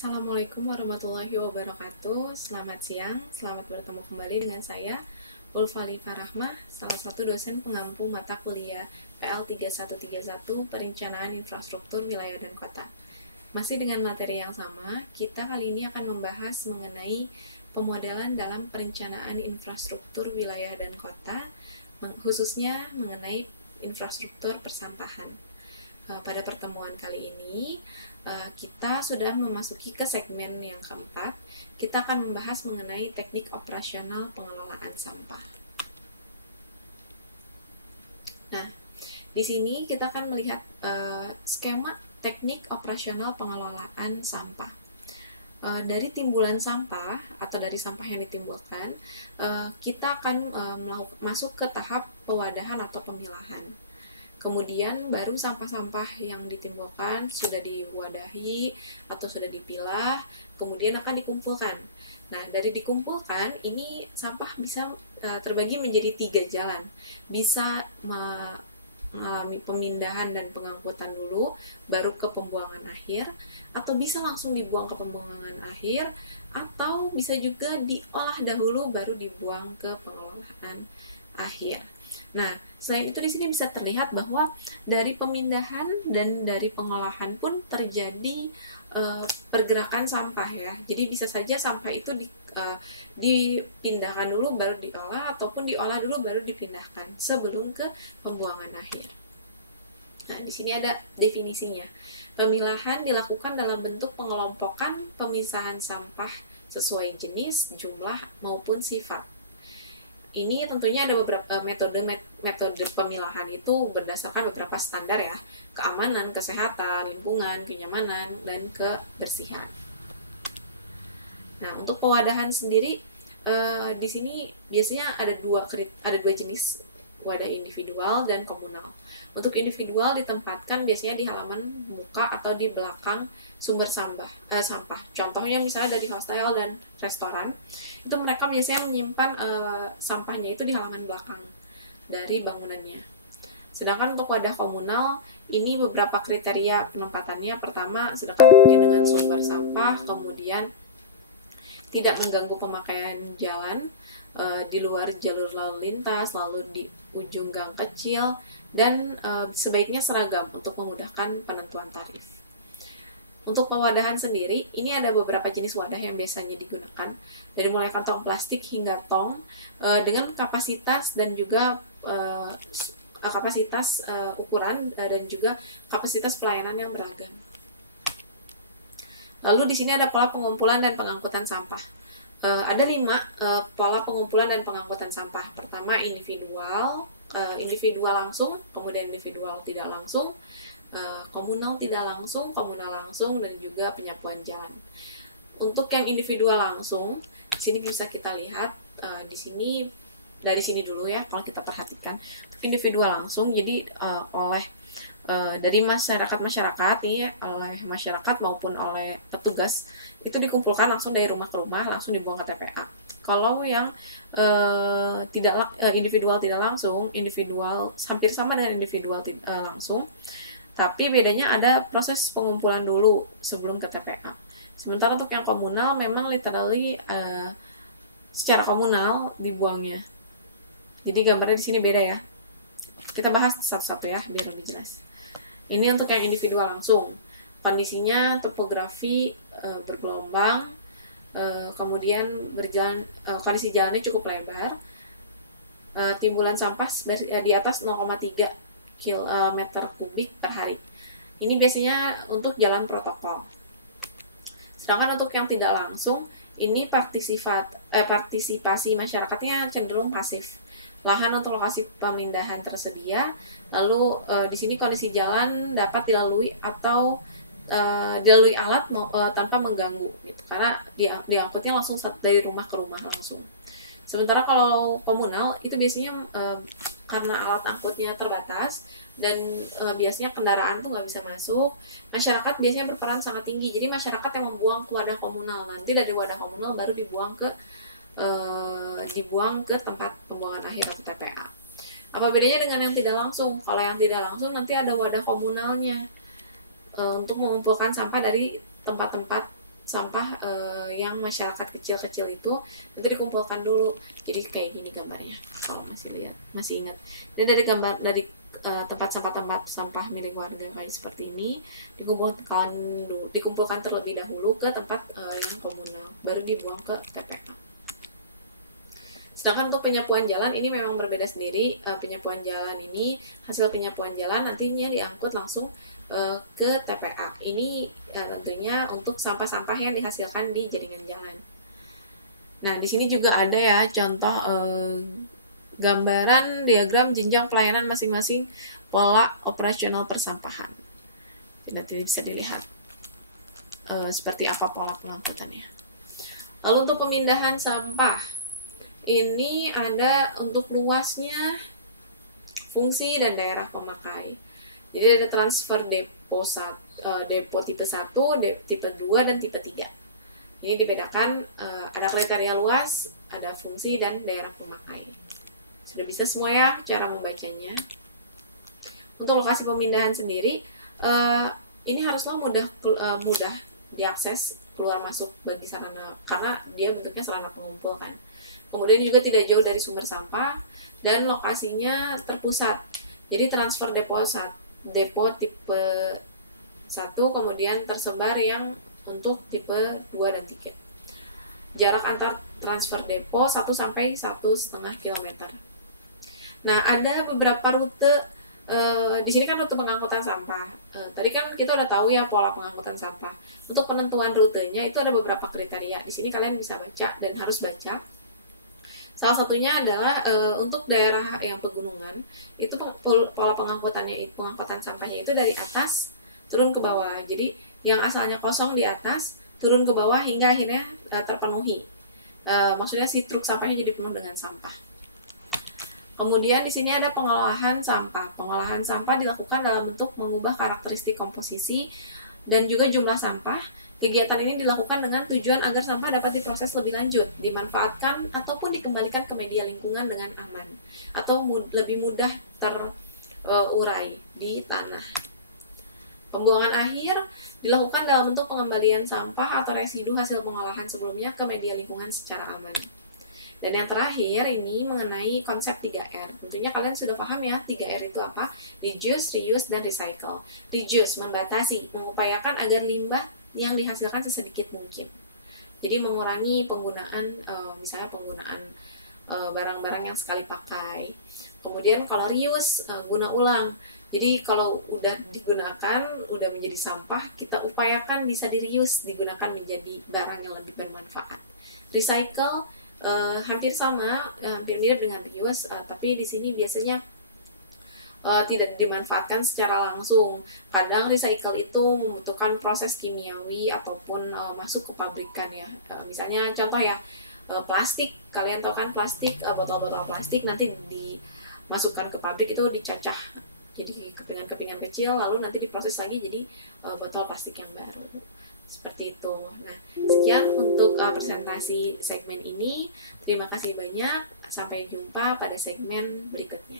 Assalamualaikum warahmatullahi wabarakatuh. Selamat siang, selamat bertemu kembali dengan saya, Ulfalika Rahmah, salah satu dosen pengampu mata kuliah PL 3131 Perencanaan Infrastruktur Wilayah dan Kota. Masih dengan materi yang sama, kita kali ini akan membahas mengenai pemodelan dalam perencanaan infrastruktur wilayah dan kota, khususnya mengenai infrastruktur persampahan. Pada pertemuan kali ini, kita sudah memasuki ke segmen yang keempat. Kita akan membahas mengenai teknik operasional pengelolaan sampah. Nah, di sini kita akan melihat skema teknik operasional pengelolaan sampah. Dari timbulan sampah atau dari sampah yang ditimbulkan, kita akan masuk ke tahap pewadahan atau pemilahan. Kemudian baru sampah-sampah yang ditimbulkan sudah diwadahi atau sudah dipilah, kemudian akan dikumpulkan. Nah, dari dikumpulkan, ini sampah bisa terbagi menjadi 3 jalan. Bisa mengalami pemindahan dan pengangkutan dulu, baru ke pembuangan akhir, atau bisa langsung dibuang ke pembuangan akhir, atau bisa juga diolah dahulu, baru dibuang ke pengolahan akhir. Nah, selain itu di sini bisa terlihat bahwa dari pemindahan dan dari pengolahan pun terjadi pergerakan sampah ya. Jadi bisa saja sampah itu dipindahkan dulu baru diolah ataupun diolah dulu baru dipindahkan sebelum ke pembuangan akhir. Nah, di sini ada definisinya. Pemilahan dilakukan dalam bentuk pengelompokan pemisahan sampah sesuai jenis, jumlah maupun sifat. Ini tentunya ada beberapa metode pemilahan itu berdasarkan beberapa standar ya, keamanan, kesehatan, lingkungan, kenyamanan, dan kebersihan. Nah, untuk pewadahan sendiri di sini biasanya ada dua jenis wadah individual dan komunal. Untuk individual ditempatkan biasanya di halaman muka atau di belakang sumber sampah. Contohnya misalnya dari hostel dan restoran, itu mereka biasanya menyimpan sampahnya itu di halaman belakang dari bangunannya. Sedangkan untuk wadah komunal, ini beberapa kriteria penempatannya. Pertama, sudah mungkin dengan sumber sampah, kemudian tidak mengganggu pemakaian jalan, di luar jalur lalu lintas, lalu di ujung gang kecil, dan sebaiknya seragam untuk memudahkan penentuan tarif. Untuk pewadahan sendiri, ini ada beberapa jenis wadah yang biasanya digunakan, dari mulai kantong plastik hingga tong, dengan kapasitas dan juga kapasitas ukuran dan juga kapasitas pelayanan yang beragam. Lalu di sini ada pola pengumpulan dan pengangkutan sampah. Ada 5 pola pengumpulan dan pengangkutan sampah. Pertama, individual langsung, kemudian individual tidak langsung, komunal tidak langsung, komunal langsung, dan juga penyapuan jalan. Untuk yang individual langsung, di sini bisa kita lihat di sini dari sini dulu ya, kalau kita perhatikan individual langsung, jadi oleh dari masyarakat ini oleh masyarakat maupun oleh petugas itu dikumpulkan langsung dari rumah ke rumah, langsung dibuang ke TPA. Kalau yang individual tidak langsung, individual hampir sama dengan individual langsung, tapi bedanya ada proses pengumpulan dulu sebelum ke TPA. Sementara untuk yang komunal memang literally secara komunal dibuangnya. Jadi gambarnya di sini beda ya. Kita bahas satu-satu ya biar lebih jelas. Ini untuk yang individual langsung. Kondisinya topografi bergelombang, kemudian kondisi jalannya cukup lebar, timbulan sampah di atas 0,3 km kubik per hari. Ini biasanya untuk jalan protokol. Sedangkan untuk yang tidak langsung, ini partisipasi masyarakatnya cenderung pasif. Lahan untuk lokasi pemindahan tersedia, lalu di sini kondisi jalan dapat dilalui atau dilalui alat tanpa mengganggu, gitu, karena diangkutnya langsung dari rumah ke rumah langsung. Sementara kalau komunal itu biasanya karena alat angkutnya terbatas dan biasanya kendaraan tuh nggak bisa masuk, masyarakat biasanya berperan sangat tinggi. Jadi masyarakat yang membuang ke wadah komunal, nanti dari wadah komunal baru dibuang ke tempat pembuangan akhir atau TPA. Apa bedanya dengan yang tidak langsung? Kalau yang tidak langsung nanti ada wadah komunalnya untuk mengumpulkan sampah dari tempat-tempat sampah yang masyarakat kecil-kecil itu nanti dikumpulkan dulu. Jadi kayak gini gambarnya kalau masih ingat. Dan dari gambar dari tempat sampah milik warga kayak seperti ini dikumpulkan terlebih dahulu ke tempat yang komunal, baru dibuang ke TPA. Sedangkan untuk penyapuan jalan ini memang berbeda sendiri. Penyapuan jalan ini, hasil penyapuan jalan nantinya diangkut langsung ke TPA. Ini tentunya untuk sampah-sampah yang dihasilkan di jaringan jalan. Nah, di sini juga ada ya contoh gambaran diagram jenjang pelayanan masing-masing pola operasional persampahan. Nanti bisa dilihat seperti apa pola pengangkutannya. Lalu untuk pemindahan sampah, ini ada untuk luasnya, fungsi, dan daerah pemakai. Jadi ada transfer depo tipe 1, tipe 2, dan tipe 3. Ini dibedakan ada kriteria luas, ada fungsi, dan daerah pemakai. Sudah bisa semua ya cara membacanya. Untuk lokasi pemindahan sendiri, ini haruslah mudah diakses keluar masuk bagi sarana, karena dia bentuknya sarana pengumpul kan. Kemudian juga tidak jauh dari sumber sampah, dan lokasinya terpusat. Jadi transfer depo tipe 1, kemudian tersebar yang untuk tipe 2 dan 3. Jarak antar transfer depo 1 sampai 1,5 km. Nah, ada beberapa rute, di sini kan rute pengangkutan sampah. Tadi kan kita udah tahu ya pola pengangkutan sampah. Untuk penentuan rutenya itu ada beberapa kriteria. Di sini kalian bisa baca dan harus baca. Salah satunya adalah untuk daerah yang pegunungan, itu pola pengangkutan sampahnya itu dari atas turun ke bawah. Jadi yang asalnya kosong di atas turun ke bawah hingga akhirnya terpenuhi. Maksudnya si truk sampahnya jadi penuh dengan sampah. Kemudian di sini ada pengolahan sampah. Pengolahan sampah dilakukan dalam bentuk mengubah karakteristik komposisi dan juga jumlah sampah. Kegiatan ini dilakukan dengan tujuan agar sampah dapat diproses lebih lanjut, dimanfaatkan ataupun dikembalikan ke media lingkungan dengan aman atau lebih mudah terurai di tanah. Pembuangan akhir dilakukan dalam bentuk pengembalian sampah atau residu hasil pengolahan sebelumnya ke media lingkungan secara aman. Dan yang terakhir ini mengenai konsep 3R. Tentunya kalian sudah paham ya, 3R itu apa? Reduce, reuse, dan recycle. Reduce, membatasi, mengupayakan agar limbah yang dihasilkan sesedikit mungkin. Jadi mengurangi penggunaan, misalnya penggunaan barang-barang yang sekali pakai. Kemudian kalau reuse, guna ulang. Jadi kalau udah digunakan, udah menjadi sampah, kita upayakan bisa di-reuse, digunakan menjadi barang yang lebih bermanfaat. Recycle, hampir sama, hampir mirip dengan reuse, tapi di sini biasanya tidak dimanfaatkan secara langsung. Kadang recycle itu membutuhkan proses kimiawi ataupun masuk ke pabrikan ya. Misalnya contoh ya, plastik, kalian tahu kan plastik, botol-botol plastik nanti dimasukkan ke pabrik itu dicacah jadi kepingan-kepingan kecil, lalu nanti diproses lagi jadi botol plastik yang baru. Seperti itu. Nah, sekian untuk presentasi segmen ini. Terima kasih banyak. Sampai jumpa pada segmen berikutnya.